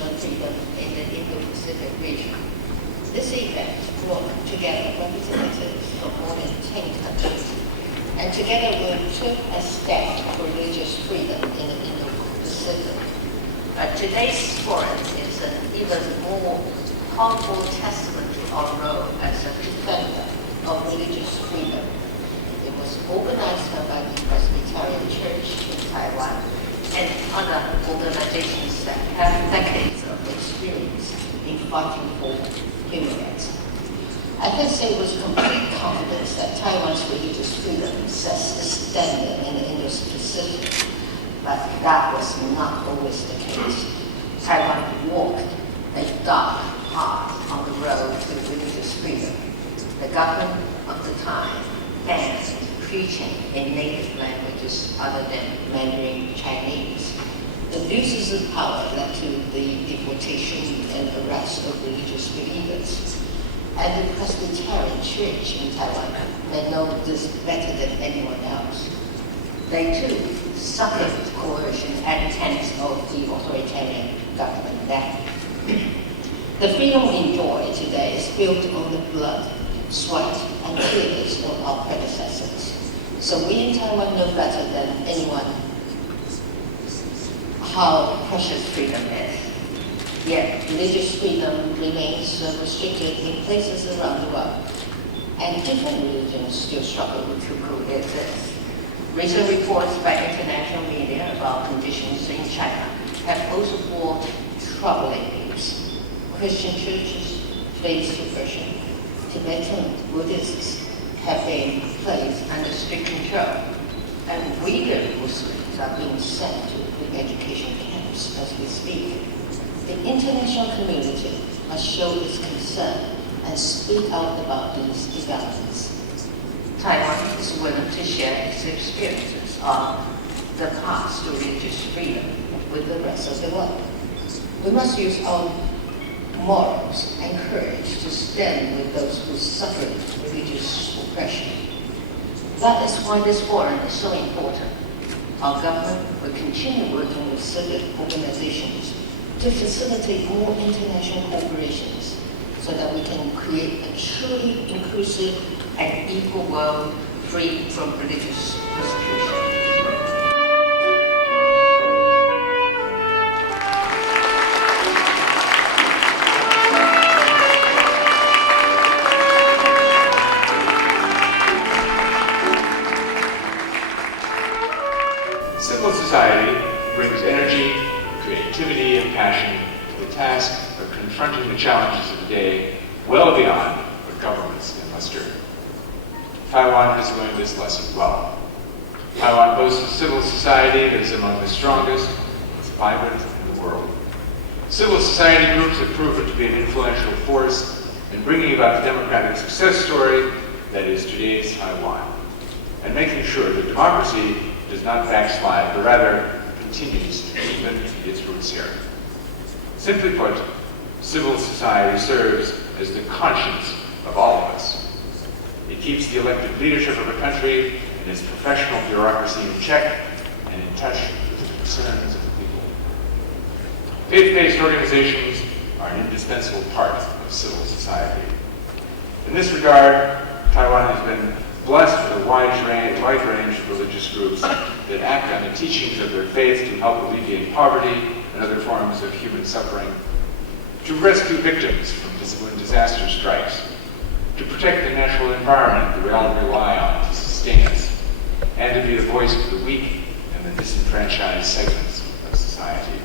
religious freedom in the Indo-Pacific region. This event brought together representatives from more than 10 countries, and together we took a step for religious freedom in the Indo-Pacific. Today's forum is an even more powerful testament to our role as a defender of religious freedom. It was organized by the Presbyterian Church in Taiwan and other organizations that have decades of experience in fighting for human rights. I can say with complete confidence that Taiwan's religious freedom sets the standard in the Indo-Pacific, but that was not always the case. Taiwan walked a dark path on the road to religious freedom. The government of the time banned preaching in native languages other than Mandarin Chinese. Abuses of power led to the deportation and arrest of religious believers. And the Presbyterian Church in Taiwan may know this better than anyone else. They too suffered coercion at the hands of the authoritarian government then. The freedom we enjoy today is built on the blood, sweat, and tears of our predecessors. So we in Taiwan know better than anyone how precious freedom is. Yet religious freedom remains restricted in places around the world, and different religions still struggle to coexist. Recent reports by international media about conditions in China have also brought troubling news. Christian churches face suppression. Tibetan Buddhists have been placed under strict control, and Uyghur Muslims are being sent to re-education camps as we speak. The international community must show its concern and speak out about these developments. Taiwan is willing to share its experiences of the path to religious freedom with the rest of the world. We must use our morals and courage to stand with those who suffer religious oppression. That is why this forum is so important. Our government will continue working with civic organizations to facilitate more international cooperations so that we can create a truly inclusive and equal world free from religious persecution. Civil society brings energy, creativity, and passion to the task of confronting the challenges of the day well beyond what governments can muster. Taiwan has learned this lesson well. Taiwan boasts a civil society that is among the strongest and most vibrant in the world. Civil society groups have proven to be an influential force in bringing about the democratic success story that is today's Taiwan, and making sure that democracy does not backslide, but rather continues to deepen its roots here. Simply put, civil society serves as the conscience of all of us. It keeps the elected leadership of a country and its professional bureaucracy in check and in touch with the concerns of the people. Faith-based organizations are an indispensable part of civil society. In this regard, Taiwan has been blessed with a wide range of religious groups that act on the teachings of their faith to help alleviate poverty and other forms of human suffering, to rescue victims from when disaster strikes, to protect the natural environment that we all rely on to sustain us, and to be the voice for the weak and the disenfranchised segments of society.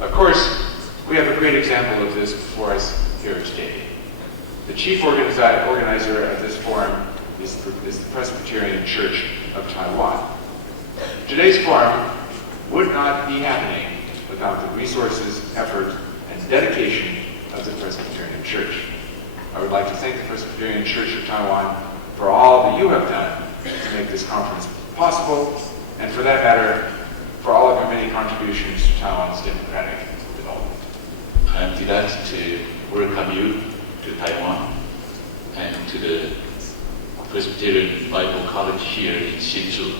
Of course, we have a great example of this before us here today. The chief organizer of this forum is the Presbyterian Church of Taiwan. Today's forum would not be happening without the resources, effort, and dedication of the Presbyterian Church. I would like to thank the Presbyterian Church of Taiwan for all that you have done to make this conference possible, and for that matter, for all of your many contributions to Taiwan's democratic development. I'm delighted to welcome you to Taiwan and to the Presbyterian Bible College here in Hsinchu.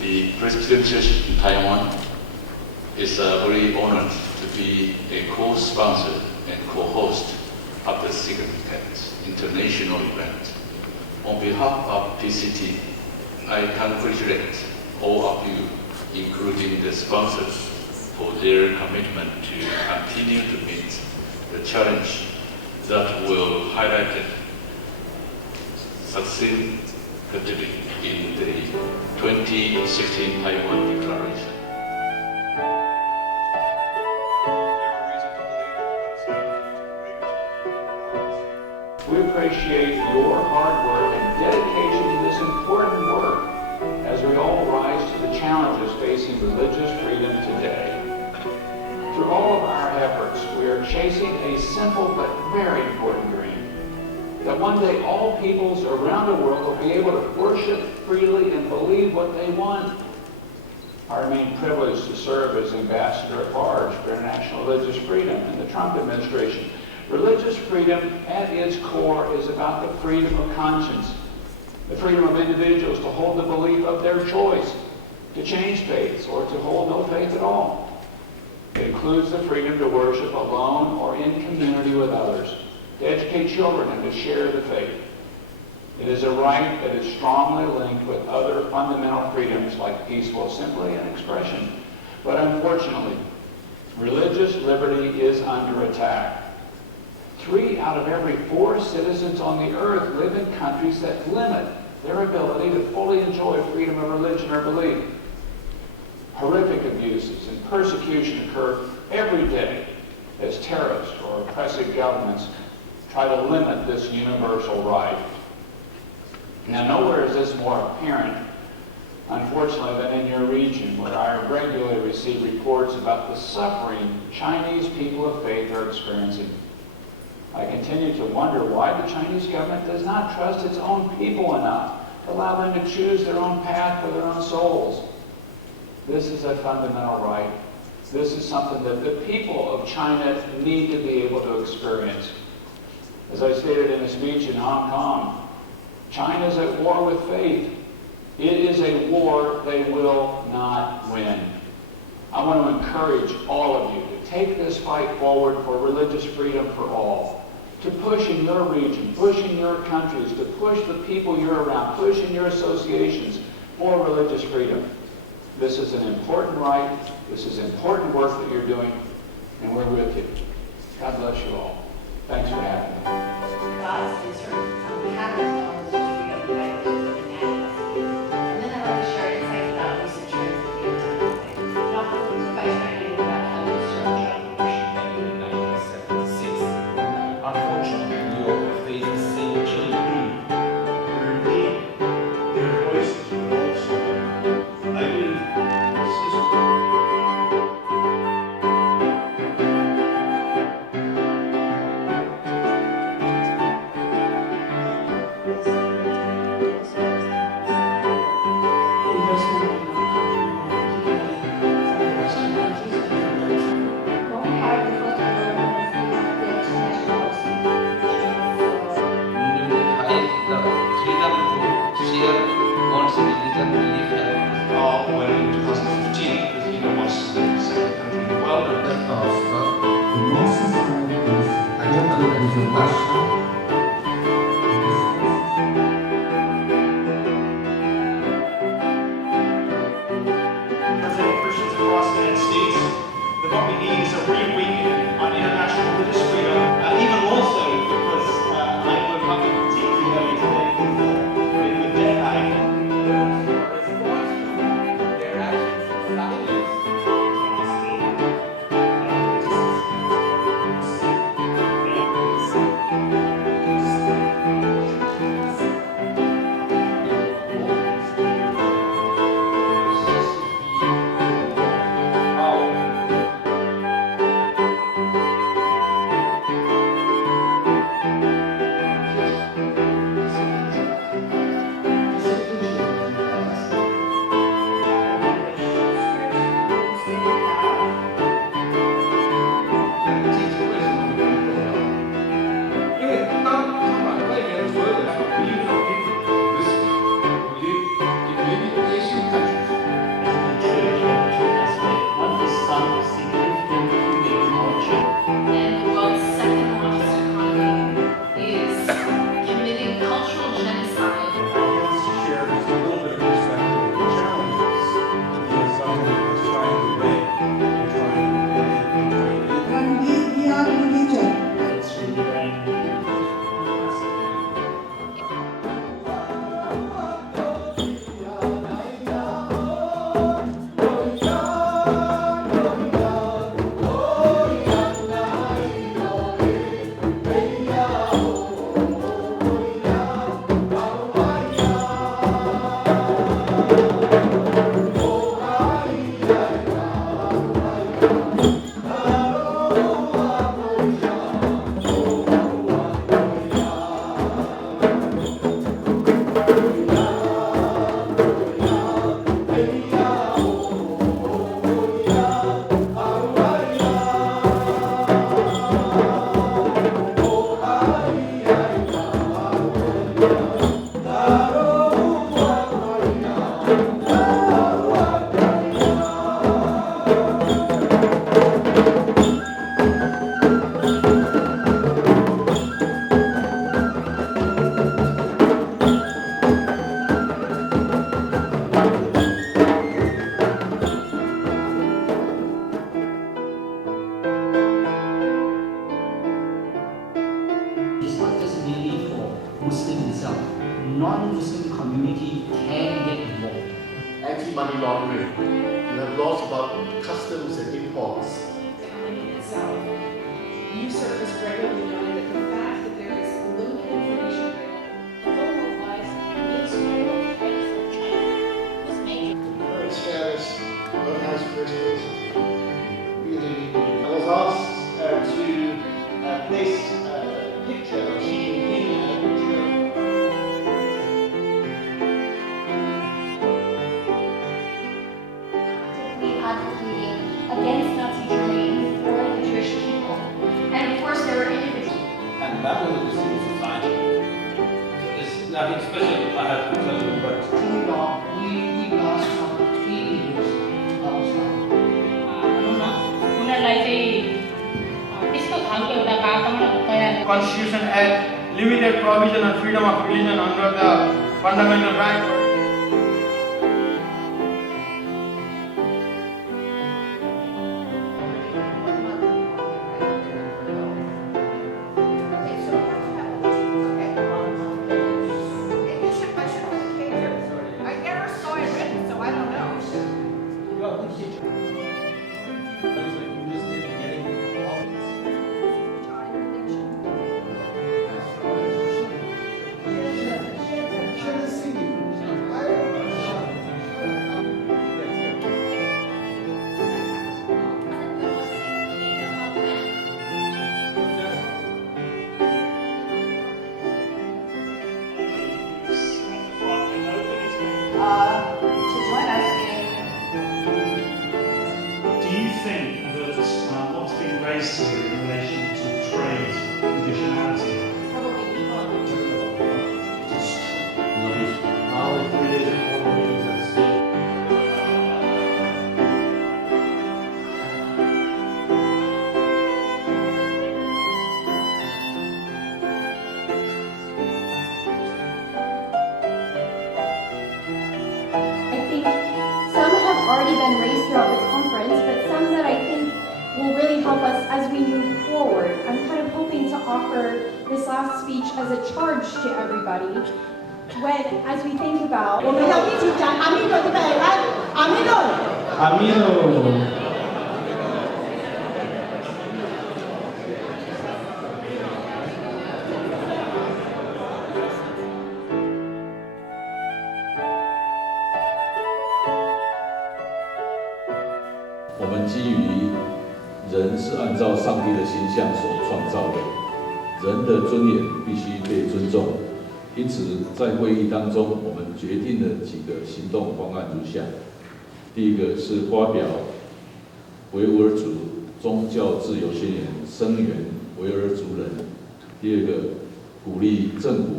The Presbyterian Church in Taiwan It's very honored to be a co-sponsor and co-host of the significant international event. On behalf of PCT, I congratulate all of you, including the sponsors, for their commitment to continue to meet the challenge that will highlight succinctly in the 2016 Taiwan Declaration. We appreciate your hard work and dedication to this important work as we all rise to the challenges facing religious freedom today. Through all of our efforts, we are chasing a simple but very important dream, that one day all peoples around the world will be able to worship freely and believe what they want. I remain privileged to serve as Ambassador at Large for International Religious Freedom in the Trump administration. Religious freedom at its core is about the freedom of conscience, the freedom of individuals to hold the belief of their choice, to change faiths or to hold no faith at all. It includes the freedom to worship alone or in community with others, to educate children and to share the faith. It is a right that is strongly linked with other fundamental freedoms like peaceful assembly and expression. But unfortunately, religious liberty is under attack. 3 out of every 4 citizens on the earth live in countries that limit their ability to fully enjoy freedom of religion or belief. Horrific abuses and persecution occur every day as terrorists or oppressive governments try to limit this universal right. Now, nowhere is this more apparent, unfortunately, than in your region, where I regularly receive reports about the suffering Chinese people of faith are experiencing. I continue to wonder why the Chinese government does not trust its own people enough to allow them to choose their own path for their own souls. This is a fundamental right. This is something that the people of China need to be able to experience. As I stated in a speech in Hong Kong, China is at war with faith. It is a war they will not win. I want to encourage all of you to take this fight forward for religious freedom for all, to push in your region, push in your countries, to push the people you're around, push in your associations for religious freedom. This is an important right. This is important work that you're doing, and we're with you. God bless you all. Thanks for having me. God's concern on behalf of religious freedom and and then I'd like to share insights about recent trends that we have done today. Now, by sharing about how we serve In 1976, unfortunately, New York faced the same change. Their voices would also, I believe, when in 2015, Filipino was the second country in the world. Representing Christians across the United States, that what we need is a reawakening on international religious freedom, even more so because I woke up particularly early today with jet lag. non-Muslim community can get involved. Anti-money laundering. You have laws about customs and imports. Itself, you surface regularly knowing that the fact that there is limited information available Current status of house crystals really. I was asked to place a picture of Xi Jinping and a picture of advocating against Nazi Germany for the Jewish people. And of course there were individuals. And that was the civil society. So it's nothing special I have to tell you, but We lost from 80 years of Islam. Constitution Act limited provision on freedom of religion under the fundamental right. I never saw it written, so I don't know. To join us in Do you think that what's being raised here in relation to trade conditionality? Probably people on the now in 3 days and 4 meetings at the state. I think some have already been raised throughout the conference, but some that I think will really help us as we move forward. I'm kind of hoping to offer this last speech as a charge to everybody. As we think about 我们要一起讲阿弥陀对不对？来，阿弥陀。阿弥陀。我们基于人是按照上帝的形象所创造的，人的尊严必须被尊重。因此，在会议当中，我们决定了几个行动方案如下：第一个是发表维吾尔族宗教自由宣言，声援维吾尔族人；第二个，鼓励政府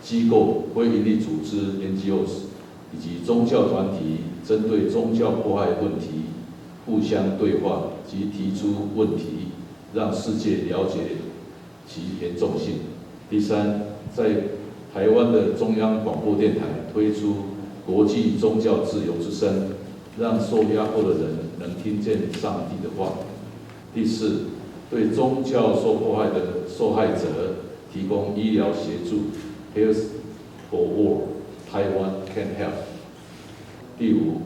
机构、非营利组织 （NGOs） 以及宗教团体针对宗教迫害问题互相对话及提出问题，让世界了解其严重性。第三，在台湾的中央广播电台推出国际宗教自由之声，让受压迫的人能听见上帝的话。第四，对宗教受迫害的受害者提供医疗协助 ，Health for All Taiwan Can Help。第五，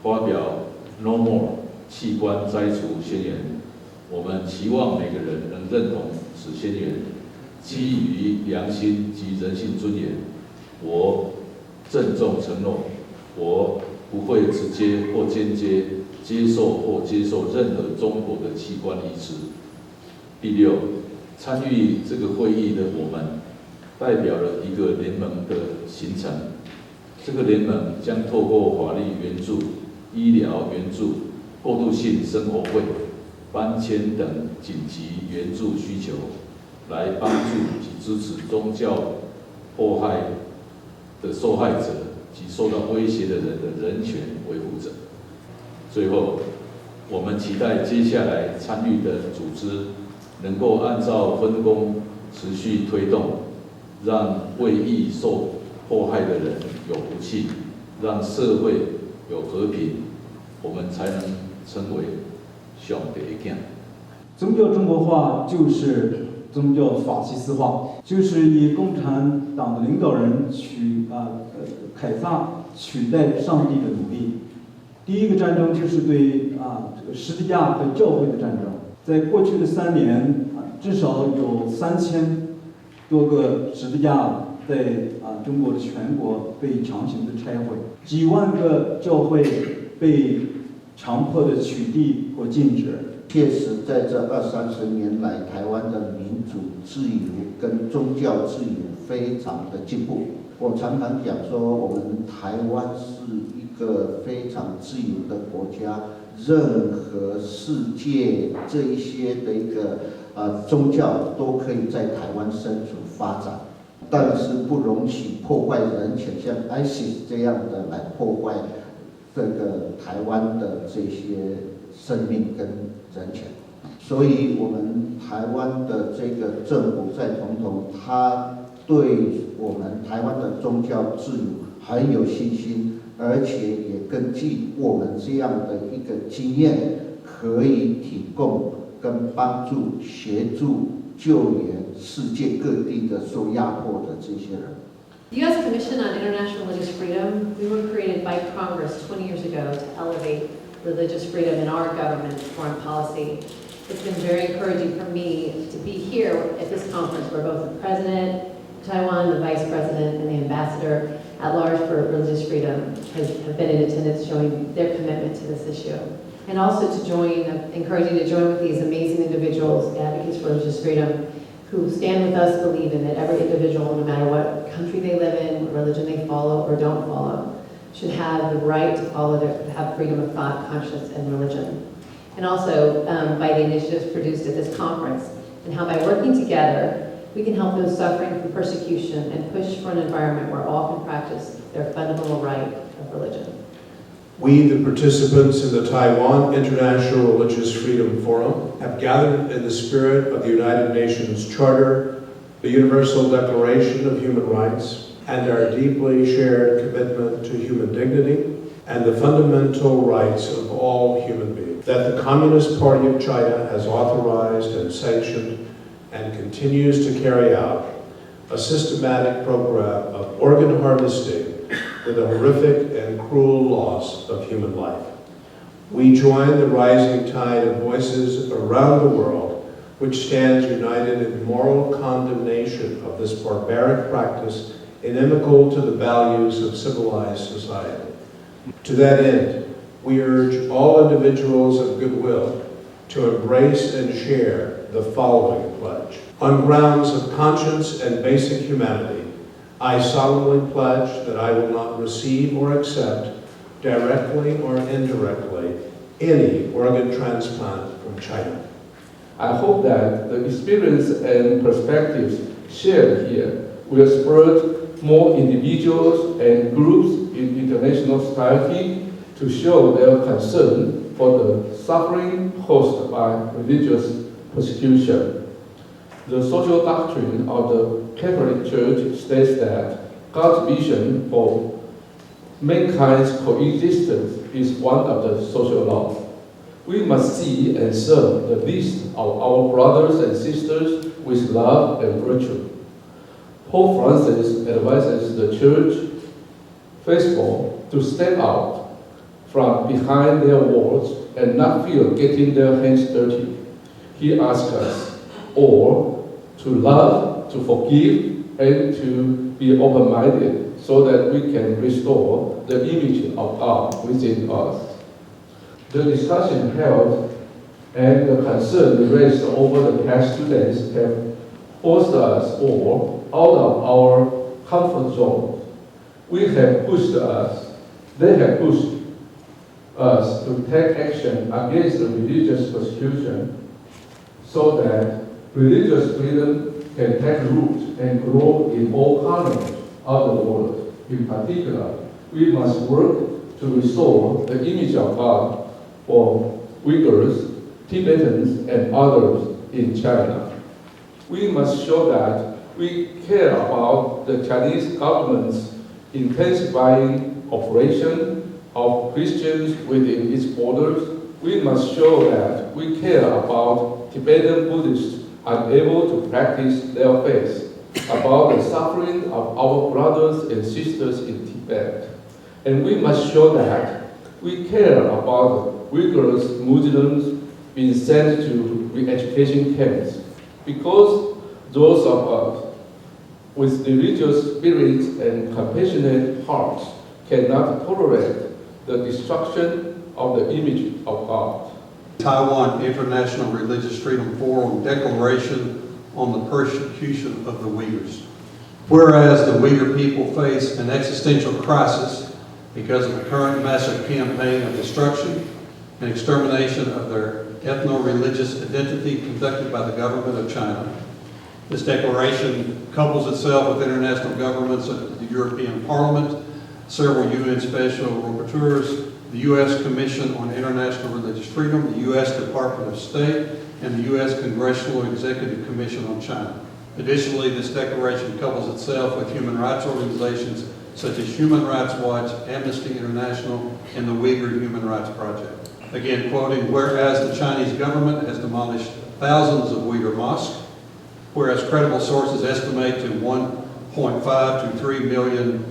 发表 No More 器官摘除宣言。我们期望每个人能认同此宣言。基于良心及人性尊严，我郑重承诺，我不会直接或间接接受或接受任何中国的器官移植。第六，参与这个会议的我们，代表了一个联盟的形成。这个联盟将透过法律援助、医疗援助、过渡性生活费、搬迁等紧急援助需求，来帮助及支持宗教迫害的受害者及受到威胁的人的人权维护者。最后，我们期待接下来参与的组织能够按照分工持续推动，让为义受迫害的人有福气，让社会有和平，我们才能成为上帝的子。宗教中国化就是宗教法西斯化，就是以共产党的领导人凯撒取代上帝的努力。第一个战争就是对十字架和教会的战争。在过去的3年至少有3000多个十字架在中国的全国被强行的拆毁，几万个教会被强迫的取缔或禁止。确实，在这20-30年来，台湾的民主自由跟宗教自由非常的进步。我常常讲说，我们台湾是一个非常自由的国家，任何世界这一些的一个宗教都可以在台湾生存发展，但是不容许破坏人权，像 ISIS 这样的来破坏这个台湾的这些生命跟人权。所以我们台湾的这个政府在总统他对我们台湾的宗教自由很有信心，而且也根据我们这样的一个经验，可以提供跟帮助、协助、救援世界各地的受压迫的这些人。The U.S. Commission on International Religious Freedom, we were created by Congress 20 years ago to elevate religious freedom in our government foreign policy. It's been very encouraging for me to be here at this conference where both the President of Taiwan, the Vice President, and the Ambassador at large for religious freedom have been in attendance, showing their commitment to this issue. And also to join, encouraging you to join with these amazing individuals, advocates for religious freedom, who stand with us, believing that every individual, no matter what country they live in, what religion they follow or don't follow, should have the right to have freedom of thought, conscience, and religion. And also by the initiatives produced at this conference, and how by working together, we can help those suffering from persecution and push for an environment where all can practice their fundamental right of religion. We, the participants in the Taiwan International Religious Freedom Forum, have gathered in the spirit of the United Nations Charter, the Universal Declaration of Human Rights, and our deeply shared commitment to human dignity and the fundamental rights of all human beings. That the Communist Party of China has authorized and sanctioned and continues to carry out a systematic program of organ harvesting with a horrific and cruel loss of human life. We join the rising tide of voices around the world which stands united in moral condemnation of this barbaric practice inimical to the values of civilized society. To that end, we urge all individuals of goodwill to embrace and share the following pledge. On grounds of conscience and basic humanity, I solemnly pledge that I will not receive or accept, directly or indirectly, any organ transplant from China. I hope that the experience and perspectives shared here will spur more individuals and groups in international society to show their concern for the suffering caused by religious persecution. The social doctrine of the Catholic Church states that God's vision for mankind's coexistence is one of the social laws. We must see and serve the least of our brothers and sisters with love and virtue. Pope Francis advises the Church faithful to step out from behind their walls and not fear getting their hands dirty. He asks us all to love, to forgive, and to be open-minded so that we can restore the image of God within us. The discussion held and the concern raised over the past 2 days have forced us all out of our comfort zone. They have pushed us to take action against the religious persecution so that religious freedom can take root and grow in all corners of the world. In particular, we must work to restore the image of God for Uyghurs, Tibetans, and others in China. We must show that we care about the Chinese government's intensifying operation of Christians within its borders. We must show that we care about Tibetan Buddhists unable to practice their faith, about the suffering of our brothers and sisters in Tibet. And we must show that we care about Uyghurs Muslims being sent to re-education camps, because those of us with religious spirits and compassionate hearts cannot tolerate the destruction of the image of God. Taiwan International Religious Freedom Forum Declaration on the Persecution of the Uyghurs. Whereas the Uyghur people face an existential crisis because of the current massive campaign of destruction and extermination of their ethno-religious identity conducted by the government of China. This declaration couples itself with international governments such as the European Parliament, several UN Special Rapporteurs, the U.S. Commission on International Religious Freedom, the U.S. Department of State, and the U.S. Congressional Executive Commission on China. Additionally, this declaration couples itself with human rights organizations such as Human Rights Watch, Amnesty International, and the Uyghur Human Rights Project. Again, quoting, whereas the Chinese government has demolished thousands of Uyghur mosques, whereas credible sources estimate to 1.5 to 3 million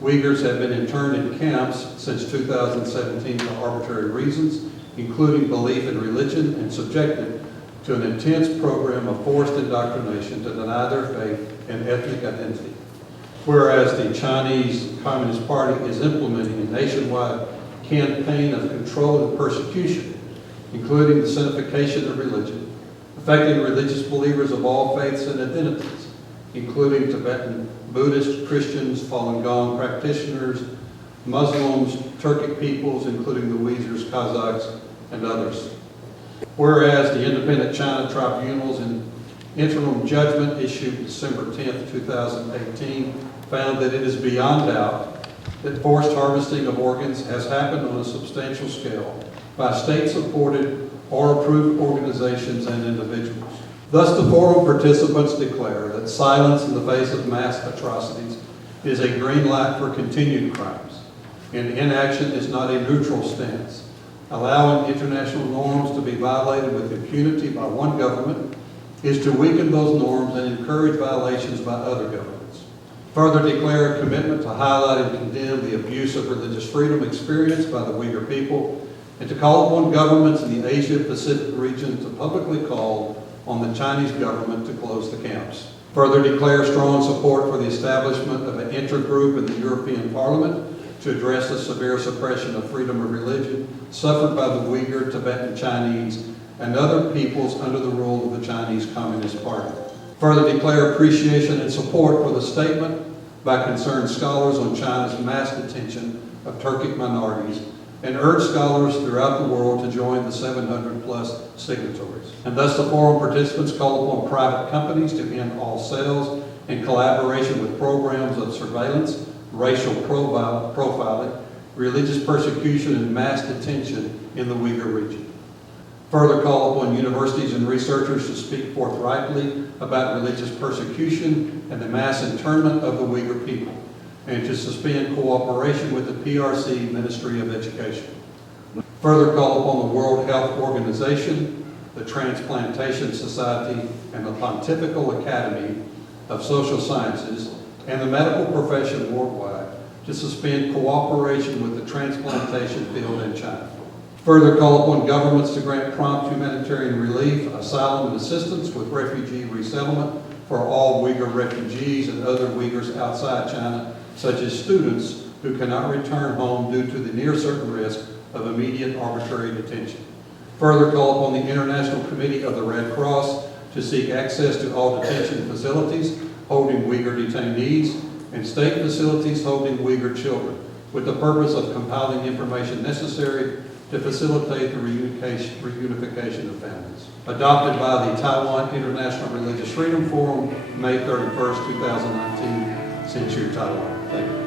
Uyghurs have been interned in camps since 2017 for arbitrary reasons, including belief in religion, and subjected to an intense program of forced indoctrination to deny their faith and ethnic identity. Whereas the Chinese Communist Party is implementing a nationwide campaign of control and persecution, including the sinification of religion, affecting religious believers of all faiths and identities, including Tibetan Buddhists, Christians, Falun Gong practitioners, Muslims, Turkic peoples, including the Uyghurs, Kazakhs, and others. Whereas the independent China tribunals in interim judgment issued December 10, 2018, found that it is beyond doubt that forced harvesting of organs has happened on a substantial scale by state-supported or approved organizations and individuals. Thus, the forum participants declare that silence in the face of mass atrocities is a green light for continued crimes, and inaction is not a neutral stance. Allowing international norms to be violated with impunity by one government is to weaken those norms and encourage violations by other governments. Further declare a commitment to highlight and condemn the abuse of religious freedom experienced by the Uyghur people, and to call upon governments in the Asia-Pacific region to publicly call on the Chinese government to close the camps. Further declare strong support for the establishment of an intergroup in the European Parliament to address the severe suppression of freedom of religion suffered by the Uyghur, Tibetan Chinese, and other peoples under the rule of the Chinese Communist Party. Further declare appreciation and support for the statement by concerned scholars on China's mass detention of Turkic minorities, and urge scholars throughout the world to join the 700+ signatories. And thus the forum participants call upon private companies to end all sales in collaboration with programs of surveillance, racial profiling, religious persecution, and mass detention in the Uyghur region. Further call upon universities and researchers to speak forthrightly about religious persecution and the mass internment of the Uyghur people, and to suspend cooperation with the PRC Ministry of Education. Further call upon the World Health Organization, the Transplantation Society, and the Pontifical Academy of Social Sciences, and the medical profession worldwide to suspend cooperation with the transplantation field in China. Further call upon governments to grant prompt humanitarian relief, asylum, and assistance with refugee resettlement for all Uyghur refugees and other Uyghurs outside China, such as students who cannot return home due to the near certain risk of immediate arbitrary detention. Further call upon the International Committee of the Red Cross to seek access to all detention facilities holding Uyghur detainees and state facilities holding Uyghur children, with the purpose of compiling information necessary to facilitate the reunification of families. Adopted by the Taiwan International Religious Freedom Forum, May 31st, 2019, Hsinchu, Taiwan. Thank you.